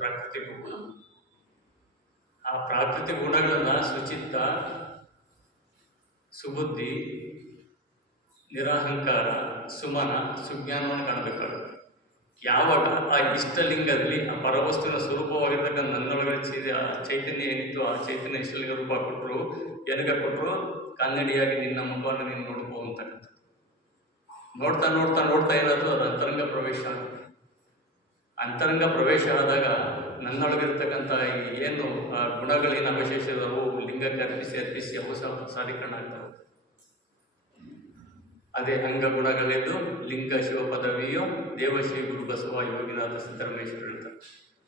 ಪ್ರಾಕೃತಿಕ ಗುಣ. ಆ ಪ್ರಾಕೃತಿಕ ಗುಣಗಳನ್ನ ಸುಚಿತ್ತ, ಸುಬುದ್ಧಿ, ನಿರಾಹಂಕಾರ, ಸುಮನ, ಸುಜ್ಞಾನವನ್ನು ಕಾಣಬೇಕಾಗುತ್ತೆ. ಯಾವಾಗ ಆ ಇಷ್ಟಲಿಂಗದಲ್ಲಿ ಆ ಪರವಸ್ತುವಿನ ಸ್ವರೂಪವಾಗಿರ್ತಕ್ಕಂಥ ನನ್ನೊಳಗಡೆ ಚೈತನ್ಯ ಏನಿತ್ತು ಆ ಚೈತನ್ಯ ಇಷ್ಟಲಿಂಗ ರೂಪ ಕೊಟ್ಟರು ಎನಗ ಕೊಟ್ಟರು ಕನ್ನಡಿಯಾಗಿ ನಿನ್ನ ಮುಖವನ್ನು ನೀನು ನೋಡ್ಕೋ ಅಂತಕ್ಕಂಥದ್ದು. ನೋಡ್ತಾ ನೋಡ್ತಾ ನೋಡ್ತಾ ಏನಾದ್ರು ಅದು ಅಂತರಂಗ ಪ್ರವೇಶ ಆಗುತ್ತೆ. ಅಂತರಂಗ ಪ್ರವೇಶ ಆದಾಗ ನನ್ನೊಳಗಿರ್ತಕ್ಕಂಥ ಏನು ಗುಣಗಳೇನು ಅವಶೇಷ ಇದಾವೋ ಲಿಂಗಕ್ಕೆ ಅರ್ಪಿಸಿ ಅರ್ಪಿಸಿ ಅವು ಸಾಧಿಕರಣ ಆಗ್ತವೆ. ಅದೇ ಅಂಗ ಗುಣಗಳೆಂದು ಲಿಂಗ ಶಿವ ಪದವಿಯು ದೇವಶ್ರೀ ಗುರು ಬಸವ ಯೋಗಿನಾಥ ಸಿದ್ದರಾಮೇಶ್ವರ ಹೇಳ್ತಾರೆ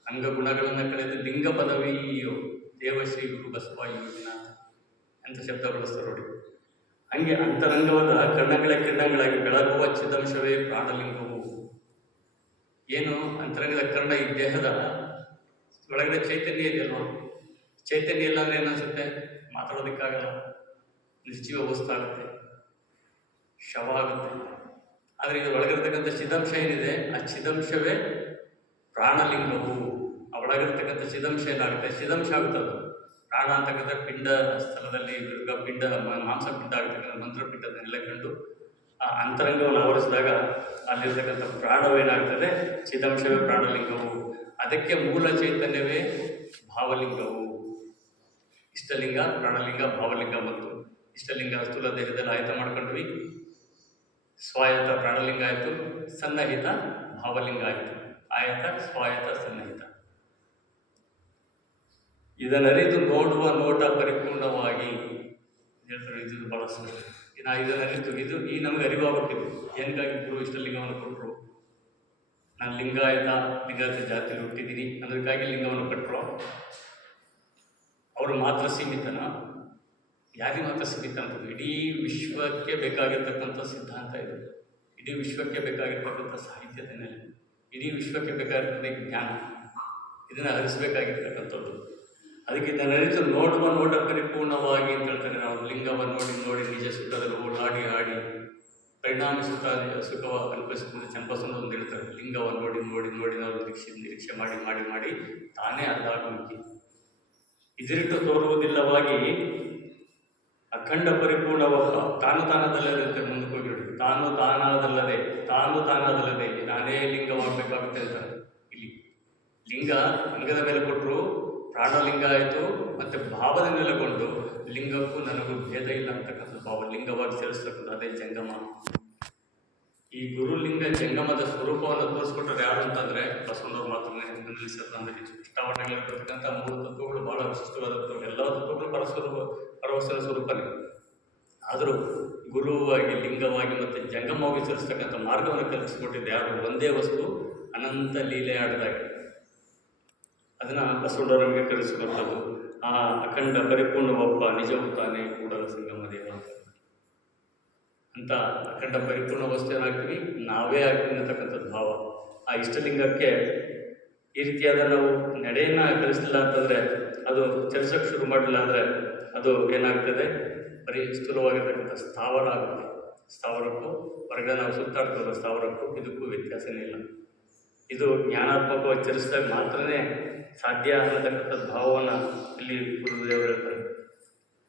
ಅಂಗ ಗುಣಗಳನ್ನು ಕಳೆದು ಲಿಂಗ ಪದವಿಯೋ ದೇವಶ್ರೀ ಗುರು ಬಸವ ಯೋಗಿನಾಥ ಅಂತ ಶಬ್ದ ಬಳಸ್ತಾರೆ ನೋಡಿ. ಹಂಗೆ ಅಂತರಂಗವಾದ ಕರ್ಣಗಳ ಕಿರಣಗಳಾಗಿ ಬೆಳಗುವ ಚಿದಂಶವೇ ಪ್ರಾಣಲಿಂಗವು. ಏನು ಅಂತರಂಗದ ಕರ್ಣ ಈ ದೇಹದ ಒಳಗಡೆ ಚೈತನ್ಯ ಇದೆಯಲ್ವ ಚೈತನ್ಯ ಇಲ್ಲ ಅಂದ್ರೆ ಏನನ್ಸುತ್ತೆ ಮಾತಾಡೋದಕ್ಕಾಗಲ್ಲ. ನಿರ್ಜೀವ ವಸ್ತು ಆಗುತ್ತೆ. ಶವ ಆಗುತ್ತೆ. ಆದರೆ ಇದು ಒಳಗಿರ್ತಕ್ಕಂಥ ಚಿದಂಶ ಏನಿದೆ? ಆ ಚಿದಂಶವೇ ಪ್ರಾಣಲಿಂಗವು. ಆ ಒಳಗಿರ್ತಕ್ಕಂಥ ಚಿದಂಶ ಏನಾಗುತ್ತೆ? ಚಿದಂಶ ಆಗುತ್ತೆ ಅದು ಪ್ರಾಣ ಅಂತಕ್ಕಂಥ ಪಿಂಡ ಸ್ಥಳದಲ್ಲಿ ಪಿಂಡ ಮಾಂಸ ಪಿಂಡ ಆಗ್ತಕ್ಕಂಥ ಮಂತ್ರಪಿಂಡದನ್ನೆಲ್ಲ ಕಂಡು ಆ ಅಂತರಂಗವನ್ನು ಆವರಿಸಿದಾಗ ಅಲ್ಲಿರ್ತಕ್ಕಂಥ ಪ್ರಾಣವೇನಾಗ್ತದೆ ಚಿದಂಶವೇ ಪ್ರಾಣಲಿಂಗವು. ಅದಕ್ಕೆ ಮೂಲ ಚೈತನ್ಯವೇ ಭಾವಲಿಂಗವು. ಇಷ್ಟಲಿಂಗ, ಪ್ರಾಣಲಿಂಗ, ಭಾವಲಿಂಗ ಮತ್ತು ಇಷ್ಟಲಿಂಗ ಸ್ಥೂಲ ದೇಹದಲ್ಲಿ ಆಯತ ಮಾಡ್ಕೊಂಡ್ವಿ. ಸ್ವಾಯತ್ತ ಪ್ರಾಣಲಿಂಗ ಆಯಿತು, ಸನ್ನಹಿತ ಭಾವಲಿಂಗ ಆಯಿತು. ಆಯತ ಸ್ವಾಯತ ಸನ್ನಹಿತ. ಇದನ್ನರಿತು ನೋಡುವ ನೋಟ ಪರಿಪೂರ್ಣವಾಗಿ. ಹೇಳ್ತಾರೆ, ಇದು ಬಹಳ. ನಾ ಇದರಲ್ಲಿ ಇದು ಈ ನಮಗೆ ಅರಿವಾಗ್ಬಿಟ್ಟಿದ್ದು ಏನಕ್ಕಾಗಿ ಗುರು ಇಷ್ಟಲಿಂಗವನ್ನು ಕೊಟ್ಟರು ನಾನು ಲಿಂಗಾಯತ ಲಿಂಗಾಯತ ಜಾತಿಯಲ್ಲಿ ಹುಟ್ಟಿದ್ದೀನಿ. ಅದಕ್ಕಾಗಿ ಲಿಂಗವನ್ನು ಕೊಟ್ಟರು ಅವರು ಮಾತ್ರ ಸೀಮಿತನ? ಯಾರಿಗೆ ಮಾತ್ರ ಸೀಮಿತ ಅಂತ ಇಡೀ ವಿಶ್ವಕ್ಕೆ ಬೇಕಾಗಿರ್ತಕ್ಕಂಥ ಸಿದ್ಧಾಂತ ಇದು. ಇಡೀ ವಿಶ್ವಕ್ಕೆ ಬೇಕಾಗಿರ್ತಕ್ಕಂಥ ಸಾಹಿತ್ಯದ ಇಡೀ ವಿಶ್ವಕ್ಕೆ ಬೇಕಾಗಿರ್ತಕ್ಕಂಥ ಜ್ಞಾನ. ಇದನ್ನು ಹರಿಸಬೇಕಾಗಿರ್ತಕ್ಕಂಥದ್ದು ಅದಕ್ಕೆ ಇದನ್ನು ಅರಿತು ನೋಡುವ ನೋಟ ಪರಿಪೂರ್ಣವಾಗಿ ಅಂತ ಹೇಳ್ತಾರೆ. ನಾವು ಲಿಂಗವನ್ನು ನೋಡಿ ನೋಡಿ, ನಿಜ ಸುಖದಲ್ಲಿ ಓಡಾಡಿ, ಆಡಿ, ಪರಿಣಾಮ ಸುಖ, ಸುಖವ ಅನುಭವಿಸಿಕೊಂಡು ಚಂಪಸಂದು ಒಂದು ಹೇಳ್ತಾರೆ ಲಿಂಗವನ್ನು ನೋಡಿ ನೋಡಿ ನೋಡಿ, ನಾವು ನಿರೀಕ್ಷೆ ನಿರೀಕ್ಷೆ ಮಾಡಿ ಮಾಡಿ ಮಾಡಿ ತಾನೇ ಅರ್ಧಾಗುವಿಕೆ ಇದಿರಿಟ್ಟು ತೋರುವುದಿಲ್ಲವಾಗಿ ಅಖಂಡ ಪರಿಪೂರ್ಣವಾದ ತಾನು ತಾನದಲ್ಲದೆ ಮುಂದಕ್ಕೆ ಹೋಗಿ ನೋಡಿ. ತಾನು ತಾನಾದಲ್ಲದೆ ತಾನು ತಾನಾದಲ್ಲದೆ, ನಾನೇ ಲಿಂಗವಾಗಬೇಕಾಗುತ್ತೆ ಅಂತ. ಇಲ್ಲಿ ಲಿಂಗ ಲಿಂಗದ ಮೇಲೆ ಕೊಟ್ಟರು ಪ್ರಾಣಲಿಂಗ ಆಯಿತು, ಮತ್ತು ಭಾವನೆ ನೆಲೆಗೊಂಡು ಲಿಂಗಕ್ಕೂ ನನಗೂ ಭೇದ ಇಲ್ಲ ಅಂತಕ್ಕಂಥ ಭಾವ ಲಿಂಗವಾಗಿ ಸೇರಿಸ್ತಕ್ಕಂಥ ಅದೇ ಜಂಗಮ. ಈ ಗುರುಲಿಂಗ ಜಂಗಮದ ಸ್ವರೂಪವನ್ನು ತೋರಿಸ್ಕೊಟ್ರೆ ಯಾರು ಅಂತಂದ್ರೆ ಬಸವಣ್ಣವ್ರು ಮಾತ್ರನೇ ನಿಲ್ಲಿಸುತ್ತೆ ಅಂದ್ರೆ ಇಷ್ಟಾವಟಗಳಿರ್ತಕ್ಕಂಥ ಮೂರು ತತ್ವಗಳು ಬಹಳ ವಿಶಿಷ್ಟವಾದದ್ದು. ಎಲ್ಲ ತತ್ವಗಳು ಪರಸ್ವರೂಪ ಪರವಸ್ತರ ಸ್ವರೂಪನೇ. ಆದರೂ ಗುರುವಾಗಿ, ಲಿಂಗವಾಗಿ ಮತ್ತು ಜಂಗಮವಾಗಿ ಸೇರಿಸ್ತಕ್ಕಂಥ ಮಾರ್ಗವನ್ನು ಕಲಿಸಿಕೊಟ್ಟಿದ್ದೆ ಯಾರು? ಒಂದೇ ವಸ್ತು, ಅನಂತ ಲೀಲೆ ಆಡಿದಾಗ. ಅದನ್ನು ಬಸವಣ್ಣವರಿಗೆ ಕಲಿಸಿಕೊಟ್ಟದ್ದು ಆ ಅಖಂಡ ಪರಿಪೂರ್ಣ ಒಬ್ಬ ನಿಜವು ತಾನೇ ಕೂಡಲ ಸಂಗಮ ದೇವ ಅಂತ ಅಖಂಡ ಪರಿಪೂರ್ಣ ವಸ್ತು ಏನಾಗ್ತೀವಿ ನಾವೇ ಆಗ್ತೀವಿ ಅಂತಕ್ಕಂಥದ್ದು ಭಾವ. ಆ ಇಷ್ಟಲಿಂಗಕ್ಕೆ ಈ ರೀತಿಯಾದ ನಾವು ನಡೆಯನ್ನು ಕಲಿಸಲಿಲ್ಲ ಅಂತಂದರೆ ಅದು ಚಲಿಸೋಕ್ಕೆ ಶುರು ಮಾಡಲಿಲ್ಲ ಅಂದರೆ ಅದು ಏನಾಗ್ತದೆ? ಬರೀ ಸ್ಥೂಲವಾಗಿರ್ತಕ್ಕಂಥ ಸ್ಥಾವರ ಆಗುತ್ತೆ. ಸ್ಥಾವರಕ್ಕೂ ಹೊರಗಡೆ ನಾವು ಸುತ್ತಾಡ್ತೀವಲ್ಲ ಸ್ಥಾವರಕ್ಕೂ ಇದಕ್ಕೂ ವ್ಯತ್ಯಾಸನೇ ಇಲ್ಲ. ಇದು ಜ್ಞಾನಾತ್ಮಕ ಚಲಿಸಿದಾಗ ಮಾತ್ರನೇ ಸಾಧ್ಯ ಅನ್ನತಕ್ಕಂಥ ಭಾವವನ್ನು ಇಲ್ಲಿ ಗುರುದೇವರು ಹೇಳ್ತಾರೆ.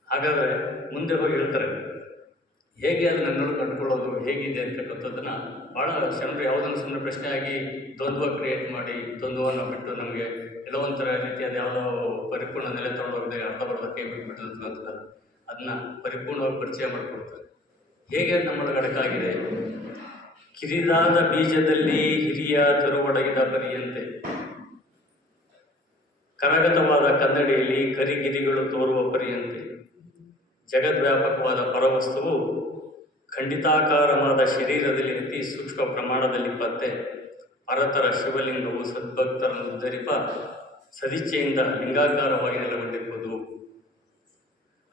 ಹಾಗಾದರೆ ಮುಂದೆ ಹೋಗಿ ಹೇಳ್ತಾರೆ, ಹೇಗೆ ಅದನ್ನು ನೋಡಿ ಕಂಡುಕೊಳ್ಳೋದು, ಹೇಗಿದೆ ಅಂತಕ್ಕಂಥದ್ದನ್ನು ಭಾಳ ಜನರು ಯಾವುದನ್ನು ಸುಮ್ಮನೆ ಪ್ರಶ್ನೆ ಆಗಿ ದ್ವಂದ್ವ ಕ್ರಿಯೇಟ್ ಮಾಡಿ ದ್ವಂದ್ವವನ್ನು ಬಿಟ್ಟು ನಮಗೆ ಎಲ್ಲೋ ಒಂಥರ ರೀತಿಯಾದ ಯಾವುದೋ ಪರಿಪೂರ್ಣ ನೆಲೆ ತೊಗೊಂಡೋಗಿದೆ ಅರ್ಧ ಬರ್ಧ ಕೈ ಬಿಟ್ಬಿಟ್ಟು ಅಂತ ಅದನ್ನ ಪರಿಪೂರ್ಣವಾಗಿ ಪರಿಚಯ ಮಾಡಿಕೊಡ್ತಾರೆ. ಹೇಗೆ ನಮ್ಮೊಳಗಡಕಾಗಿದೆ ಕಿರಿದಾದ ಬೀಜದಲ್ಲಿ ಹಿರಿಯ ತರುವಡಗಿದ ಪರಿಯಂತೆ ಕರಗತವಾದ ಕನ್ನಡಿಯಲ್ಲಿ ಕರಿಗಿರಿಗಳು ತೋರುವ ಪರಿಯಂತೆ ಜಗದ್ವ್ಯಾಪಕವಾದ ಪರವಸ್ತುವು ಖಂಡಿತಾಕಾರವಾದ ಶರೀರದಲ್ಲಿ ಅತಿ ಸೂಕ್ಷ್ಮ ಪ್ರಮಾಣದಲ್ಲಿ ಪತ್ತೆ. ಪರತರ ಶಿವಲಿಂಗವು ಸದ್ಭಕ್ತರನ್ನು ಉದ್ಧರಿಪ ಸದಿಚ್ಛೆಯಿಂದ ಲಿಂಗಾಕಾರವಾಗಿ ನೆಲೆಗೊಂಡಿರುವುದು.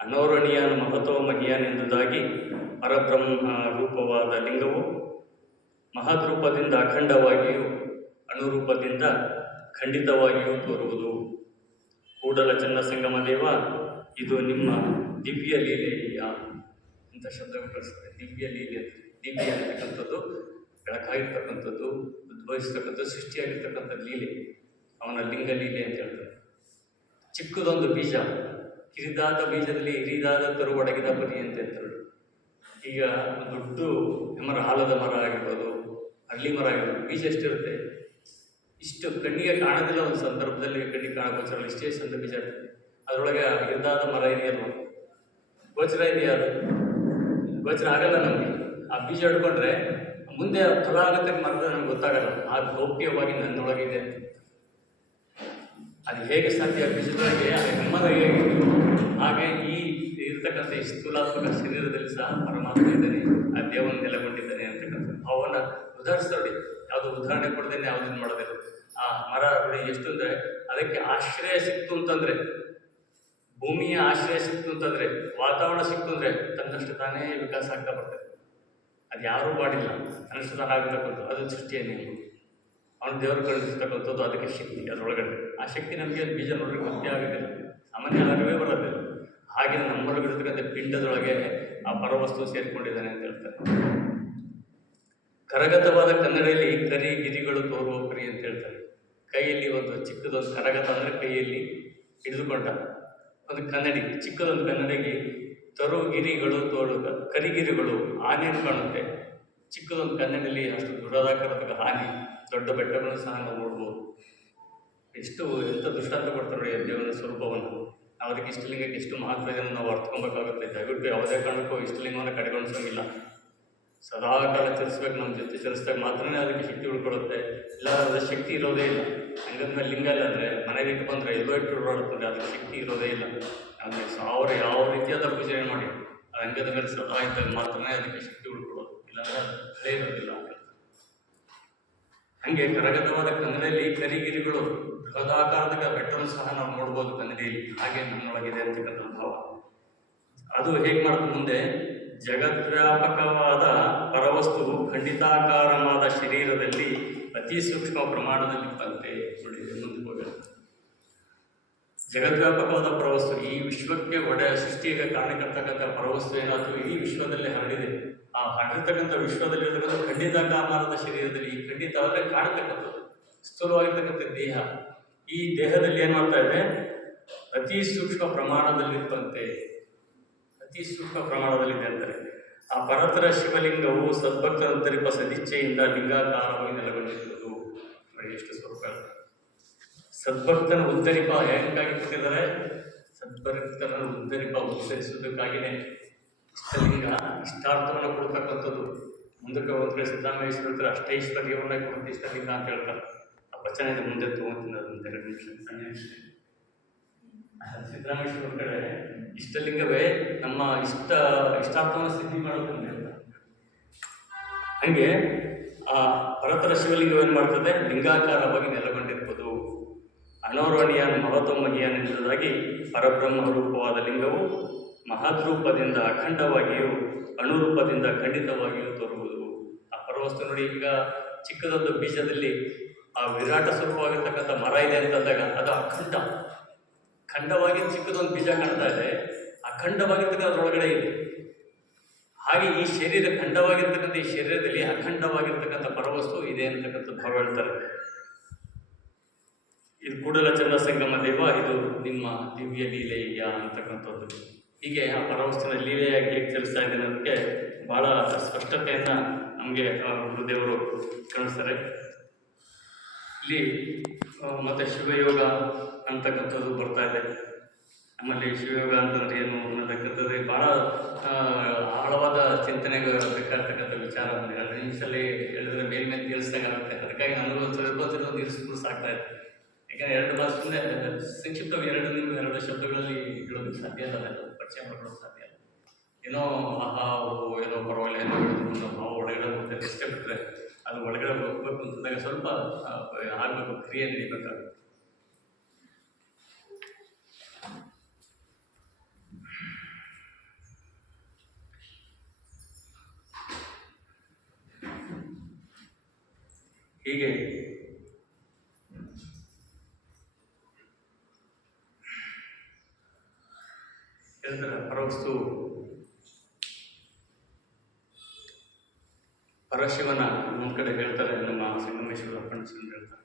ಅನೋರಣೀಯ ಮಹತೋ ಮಹಿಯಾನೆಂದುದಾಗಿ ಪರಬ್ರಹ್ಮ ರೂಪವಾದ ಲಿಂಗವು ಮಹದ್ರೂಪದಿಂದ ಅಖಂಡವಾಗಿಯೂ ಅಣುರೂಪದಿಂದ ಖಂಡಿತವಾಗಿಯೂ ತೋರುವುದು. ಕೂಡಲ ಚನ್ನ ಸಂಗಮ ದೇವ, ಇದು ನಿಮ್ಮ ದಿವ್ಯ ಲೀಲೆಯ ಅಂತ ಶಬ್ದ ಬಳಸ್ತಾರೆ ದಿವ್ಯ ಲೀಲೆ ದಿವ್ಯ ಅಂತಕ್ಕಂಥದ್ದು, ಬೆಳಕಾಗಿರ್ತಕ್ಕಂಥದ್ದು ಉದ್ಭವಿಸ್ತಕ್ಕಂಥ ಸೃಷ್ಟಿಯಾಗಿರ್ತಕ್ಕಂಥ ಲೀಲೆ. ಅವನ ಲಿಂಗ ಲೀಲೆ ಅಂತ ಹೇಳ್ತಾರೆ. ಚಿಕ್ಕದೊಂದು ಬೀಜ, ಕಿರಿದಾದ ಬೀಜದಲ್ಲಿ ಹಿರಿದಾದ ತರು ಒಡಗಿದ ಪರಿ ಅಂತ ಹೇಳ್ತಾರೆ. ಈಗ ದೊಡ್ಡ ಹೆಮರ ಆಲದ ಮರ ಆಗಿರ್ಬೋದು ಹಳ್ಳಿ ಮರ ಆಗಿರ್ಬೋದು ಬೀಜ ಎಷ್ಟಿರುತ್ತೆ? ಇಷ್ಟು ಕಣ್ಣಿಗೆ ಕಾಣೋದಿಲ್ಲ ಒಂದು ಸಂದರ್ಭದಲ್ಲಿ ಕಣ್ಣಿಗೆ ಕಾಣಗೋಚರ ಇಷ್ಟೇ ಚಂದ ಬೀಜ. ಅದರೊಳಗೆ ಹಿರಿದಾದ ಮರ ಇದೆಯಲ್ಲ ಗೋಚರ ಇದೆಯಾ ಅದು? ಗೋಚರ ಆಗಲ್ಲ ನಮಗೆ. ಆ ಬೀಜ ಹಿಡ್ಕೊಂಡ್ರೆ ಮುಂದೆ ಫಲ ಆಗುತ್ತೆ ಮರದ ನಮ್ಗೆ ಗೊತ್ತಾಗಲ್ಲ. ಆ ಗೌಪ್ಯವಾಗಿ ನನ್ನೊಳಗಿದೆ ಅದು ಹೇಗೆ ಸಾಧ್ಯ? ಬೀಜದೊಳಗೆ ಆ ಹೆಮ್ಮರ ಹೇಗೆ? ಹಾಗೆ ಈ ಇರ್ತಕ್ಕಂಥ ಈ ಸ್ಥೂಲಾತ್ಮಕ ಶರೀರದಲ್ಲಿ ಸಹ ಪರಮಾತ್ಮ ಇದ್ದಾನೆ, ಆ ದೇವನ ನೆಲೆಗೊಂಡಿದ್ದಾನೆ ಅಂತಕ್ಕಂಥ ಅವನ ಉದಾಹರಿಸ್ತಾರೆ ಯಾವುದು ಉದಾಹರಣೆ ಕೊಡದೇನೆ ಯಾವುದನ್ನು ಮಾಡೋದಿಲ್ಲ ಆ ಮರ ಬೆಳೆ ಎಷ್ಟು ಅಂದರೆ ಅದಕ್ಕೆ ಆಶ್ರಯ ಸಿಕ್ತು ಅಂತಂದರೆ, ಭೂಮಿಯ ಆಶ್ರಯ ಸಿಕ್ತು ಅಂತಂದರೆ, ವಾತಾವರಣ ಸಿಕ್ತು ಅಂದರೆ ತನ್ನಷ್ಟು ತಾನೇ ವಿಕಾಸ ಆಗ್ತಾ ಬರ್ತದೆ ಅದು ಯಾರೂ ಮಾಡಿಲ್ಲ. ತನ್ನಷ್ಟು ತಾನೇ ಆಗಿರ್ತಕ್ಕಂಥದ್ದು ಅದು ಸೃಷ್ಟಿಯ ನಿಯಮ. ಅವನು ದೇವರು ಕಳಿಸ್ತಕ್ಕಂಥದ್ದು ಅದಕ್ಕೆ ಶಕ್ತಿ ಅದರೊಳಗಡೆ. ಆ ಶಕ್ತಿ ನಮಗೆ ಬೀಜ ನೋಡೋಕ್ಕೆ ಗೊತ್ತೇ ಆಗೋದಿಲ್ಲ. ಸಾಮಾನ್ಯ ಅರಿವೇ ಬರೋದಿಲ್ಲ ಹಾಗೆ ನಮ್ಮೊಳಗಿರ್ತಕ್ಕಂಥ ಪಿಂಡದೊಳಗೆ ಆ ಪರವಸ್ತು ಸೇರಿಕೊಂಡಿದ್ದಾನೆ ಅಂತ ಹೇಳ್ತಾರೆ. ಕರಗತವಾದ ಕನ್ನಡಿಯಲ್ಲಿ ಕರಿ ಗಿರಿಗಳು ತೋರುವ ಪರಿ ಅಂತ ಹೇಳ್ತಾರೆ. ಕೈಯಲ್ಲಿ ಒಂದು ಚಿಕ್ಕದೊಂದು ಕರಗತ ಅಂದರೆ ಕೈಯಲ್ಲಿ ಹಿಡಿದುಕೊಂಡ ಒಂದು ಕನ್ನಡಿ, ಚಿಕ್ಕದೊಂದು ಕನ್ನಡಿಗೆ ತರು ಗಿರಿಗಳು ತೋಳು ಕರಿಗಿರಿಗಳು ಆನೆ ಕಾಣುತ್ತೆ. ಚಿಕ್ಕದೊಂದು ಕನ್ನಡಿಯಲ್ಲಿ ಅಷ್ಟು ದೃಢದಾಕಾರದ ಆನೆ, ದೊಡ್ಡ ಬೆಟ್ಟಗಳನ್ನು ಸಹ ನಾವು ನೋಡ್ಬೋದು. ಎಷ್ಟು ಎಂಥ ದೃಷ್ಟಾಂತ ಕೊಡ್ತಾರೆ ನೋಡಿ ದೇವನ ಸ್ವರೂಪವನ್ನು. ನಾವು ಅದಕ್ಕೆ ಇಷ್ಟಲಿಂಗಕ್ಕೆ ಎಷ್ಟು ಮಹತ್ವ ಇದೆ ನಾವು ಅರ್ಥಕೊಬೇಕಾಗುತ್ತೆ ದಯವಿಟ್ಟು ಯಾವುದೇ ಕಾರಣಕ್ಕೂ ಇಷ್ಟಲಿಂಗವನ್ನು ಕಡೆಗಣಿಸೋಂಗಿಲ್ಲ. ಸದಾ ಕಾಲ ಚಲಿಸ್ಬೇಕು ನಮ್ಮ ಜೊತೆ ಚಲಿಸಿದಾಗ ಮಾತ್ರನೇ ಅದಕ್ಕೆ ಶಕ್ತಿ ಉಳ್ಕೊಡುತ್ತೆ ಇಲ್ಲ ಅದರ ಶಕ್ತಿ ಇರೋದೇ ಇಲ್ಲ. ಹಂಗಂದ್ರೆ ಲಿಂಗ ಇಲ್ಲ ಅಂದರೆ ಮನೆಗೆ ಇಟ್ಟು ಬಂದರೆ ಎಲ್ಲೋ ಇಟ್ಟು ಓಡಾಡುತ್ತದೆ ಅದಕ್ಕೆ ಶಕ್ತಿ ಇರೋದೇ ಇಲ್ಲ. ಅಂದರೆ ಸಾವಿರ ಯಾವ ರೀತಿಯಾದ ಪೂಜೆ ಮಾಡಿ. ಆ ಹಂಗದ ಮೇಲೆ ಸದಾ ಇದ್ದಾಗ ಮಾತ್ರನೇ ಅದಕ್ಕೆ ಶಕ್ತಿ ಉಳ್ಕೊಳ್ಳೋದು ಇಲ್ಲಾಂದ್ರೆ ಅದು ಇರೋದಿಲ್ಲ. ಹಂಗೆ ಕರಗತವಾದ ಕನ್ನಡಿಯಲ್ಲಿ ಕರಿಗಿರಿಗಳು ಬೃಹದಾಕಾರದ ಬೆಟ್ಟವನ್ನು ಸಹ ನಾವು ನೋಡ್ಬೋದು ಕನ್ನಡಿಯಲ್ಲಿ. ಹಾಗೆ ನಮ್ಮೊಳಗಿದೆ ಅಂತಕ್ಕಂಥ ಭಾವ. ಅದು ಹೇಗೆ ಮಾಡುತ್ತೆ ಮುಂದೆ ಜಗದ್ವ್ಯಾಪಕವಾದ ಪರವಸ್ತುವು ಖಂಡಿತಾಕಾರವಾದ ಶರೀರದಲ್ಲಿ ಅತಿ ಸೂಕ್ಷ್ಮ ಪ್ರಮಾಣದಲ್ಲಿ ಬಂತೆ ನೋಡಿ ಮುಂದೆ ಜಗದ್ವ್ಯಾಪಕವಾದ ಪರವಸ್ತು, ಈ ವಿಶ್ವಕ್ಕೆ ಒಡೆ ಸೃಷ್ಟಿಗೆ ಕಾರಣಕ್ಕಂತಕ್ಕಂಥ ಪರವಸ್ತು ಏನಾದರೂ ಇಡೀ ವಿಶ್ವದಲ್ಲೇ ಹರಡಿದೆ. ಆ ಹರಡಿರ್ತಕ್ಕಂಥ ವಿಶ್ವದಲ್ಲಿ ಇರತಕ್ಕಂಥ ಖಂಡಿತಾಕಾರದ ಶರೀರದಲ್ಲಿ ಈ ಖಂಡಿತ ಆದರೆ ಕಾಣತಕ್ಕಂಥದ್ದು, ಸ್ಥೂಲವಾಗಿರ್ತಕ್ಕಂಥ ದೇಹ. ಈ ದೇಹದಲ್ಲಿ ಏನು ಮಾಡ್ತಾ ಇದೆ? ಅತಿ ಸೂಕ್ಷ್ಮ ಪ್ರಮಾಣದಲ್ಲಿರುವಂತೆ ಅತಿ ಸೂಕ್ಷ್ಮ ಪ್ರಮಾಣದಲ್ಲಿದೆ ಅಂತಾರೆ. ಆ ಪರತರ ಶಿವಲಿಂಗವು ಸದ್ಭಕ್ತರ ಧರಿಪ ಸದಿಚ್ಛೆಯಿಂದ ಲಿಂಗಾಕಾರವಾಗಿ ನೆಲೆಗೊಂಡಿರುವುದು ಎಷ್ಟು ಸ್ವರೂಪ. ಸದ್ಭಕ್ತನ ಉದ್ದರಿಪ ಹೇಗಾಗಿ ಕೊಟ್ಟಿದ್ದಾರೆ? ಸದ್ಭಕ್ತನ ಉದ್ದರಿಪ ಉದ್ಧರಿಸುವುದಕ್ಕಾಗಿಯೇ ಇಷ್ಟಲಿಂಗ ಇಷ್ಟಾರ್ಥವನ್ನು ಕೊಡ್ತಕ್ಕಂಥದ್ದು. ಮುಂದಕ್ಕೆ ಒಂದು ಕಡೆ ಸಿದ್ದರಾಮೇಶ್ವರ ಹತ್ರ ಅಷ್ಟೈಶ್ವರ್ಯವನ್ನ ಕೊಡುತ್ತೆ ಇಷ್ಟಲಿಂಗ ಅಂತ ಹೇಳ್ತಾರೆ. ಆ ವಚನ ಮುಂದೆ ತಗೊಂತೀನಿ ಅದೊಂದು ಎರಡು ನಿಮಿಷ. ಸಿದ್ದರಾಮೇಶ್ವರ ಕಡೆ ಇಷ್ಟಲಿಂಗವೇ ನಮ್ಮ ಇಷ್ಟ, ಇಷ್ಟಾರ್ಥವನ್ನು ಸಿದ್ಧಿ ಮಾಡೋದ್ರಿಂದ ಅಂತ. ಹಂಗೆ, ಆ ಪರತರ ಶಿವಲಿಂಗವೇನು ಮಾಡ್ತದೆ? ಲಿಂಗಾಕಾರವಾಗಿ ನೆಲೆಗೊಂಡಿರ್ಬೋದು. ಅನೋರಣೀಯ ಮಹತ್ವಮಹಿಯನೆಂಬುದಾಗಿ ಪರಬ್ರಹ್ಮ ರೂಪವಾದ ಲಿಂಗವು ಮಹದ್ರೂಪದಿಂದ ಅಖಂಡವಾಗಿಯೂ ಅಣುರೂಪದಿಂದ ಖಂಡಿತವಾಗಿಯೂ ತೋರುವುದು. ಆ ಪರವಸ್ತು ನೋಡಿ, ಈಗ ಚಿಕ್ಕದೊಂದು ಬೀಜದಲ್ಲಿ ಆ ವಿರಾಟ ಸ್ವರೂಪವಾಗಿರ್ತಕ್ಕಂಥ ಮರ ಇದೆ ಅಂತಂದಾಗ ಅದು ಅಖಂಡ. ಖಂಡವಾಗಿ ಚಿಕ್ಕದೊಂದು ಬೀಜ ಕಾಣ್ತಾ ಇದೆ. ಅಖಂಡವಾಗಿರ್ತಕ್ಕಂಥ ಅದರೊಳಗಡೆ ಇದೆ. ಹಾಗೆ ಈ ಶರೀರ ಖಂಡವಾಗಿರ್ತಕ್ಕಂಥ, ಈ ಶರೀರದಲ್ಲಿ ಅಖಂಡವಾಗಿರ್ತಕ್ಕಂಥ ಪರವಸ್ತು ಇದೆ ಅಂತಕ್ಕಂಥ ಭಾವ ಹೇಳ್ತಾರೆ. ಇದು ಕೂಡಲ ಚಂದ್ರ ದೇವ, ಇದು ನಿಮ್ಮ ದಿವ್ಯ ಲೀಲೆಯ ಅಂತಕ್ಕಂಥದ್ದು. ಹೀಗೆ ಆ ಪರವಸ್ತಿನ ಲೀಲೆಯಾಗಿ ತಿಳಿಸ್ತಾ ಇದ್ದೀನಿ ಅದಕ್ಕೆ ಬಹಳ ಸ್ಪಷ್ಟತೆಯನ್ನು ನಮಗೆ ಗುರುದೇವರು ಕಾಣಿಸ್ತಾರೆ. ಇಲ್ಲಿ ಮತ್ತೆ ಶಿವಯೋಗ ಅಂತಕ್ಕಂಥದ್ದು ಬರ್ತಾ ಇದೆ. ಆಮೇಲೆ ಶಿವಯೋಗ ಅಂತಂದ್ರೆ ಏನು ಅನ್ನತಕ್ಕಂಥದ್ದು, ಬಹಳ ಆಳವಾದ ಚಿಂತನೆಗೆ ಬೇಕಾಗ್ತಕ್ಕಂಥ ವಿಚಾರ ಅಂದರೆ ನಿಮಿಷದಲ್ಲಿ ಹೇಳಿದ್ರೆ ಮೇಲ್ಮೇಲೆ ಮೇಲೆ ಆಗುತ್ತೆ ಅದಕ್ಕಾಗಿ ನನಗೂ ಸ್ವಲ್ಪ ಹೊತ್ತಿಗೆ ಒಂದು ಸಾಕ್ತಾ ಇದೆ ಯಾಕಂದ್ರೆ ಎರಡು ಭಾಷೆ ಸಂಕ್ಷಿಪ್ತ ಎರಡು ನಿಮ್ಮ ಎರಡು ಶಬ್ದಗಳಲ್ಲಿ ಹೇಳೋದಕ್ಕೆ ಸಾಧ್ಯ ಇಲ್ಲ ಅದು ಪರಿಚಯ ಮಾಡೋದು ಸಾಧ್ಯ ಇಲ್ಲ ಏನೋ ಮಹಾ ಏನೋ ಪರವಾಗಿಲ್ಲ ಏನೋ ಹೇಳಿದ್ರು ನಾವು ಒಳಗಡೆ ಹೋಗ್ತೇವೆ ಇಷ್ಟಪಟ್ಟರೆ ಅದು ಒಳಗಡೆ ಹೋಗ್ಬೇಕು ಅಂತಂದಾಗ ಸ್ವಲ್ಪ ಆಗಬೇಕು, ಕ್ರಿಯೆ ನಡೀಬೇಕಾಗುತ್ತೆ. ಹೀಗೆ ಹೇಳ್ತಾರೆ ಪರವಸ್ತು ಪರಶಿವನ ಒಂದು ಕಡೆ ಹೇಳ್ತಾರೆ ನಮ್ಮ ಸಂಗಮೇಶ್ವರ ಪಂಡಿತ ಹೇಳ್ತಾರೆ.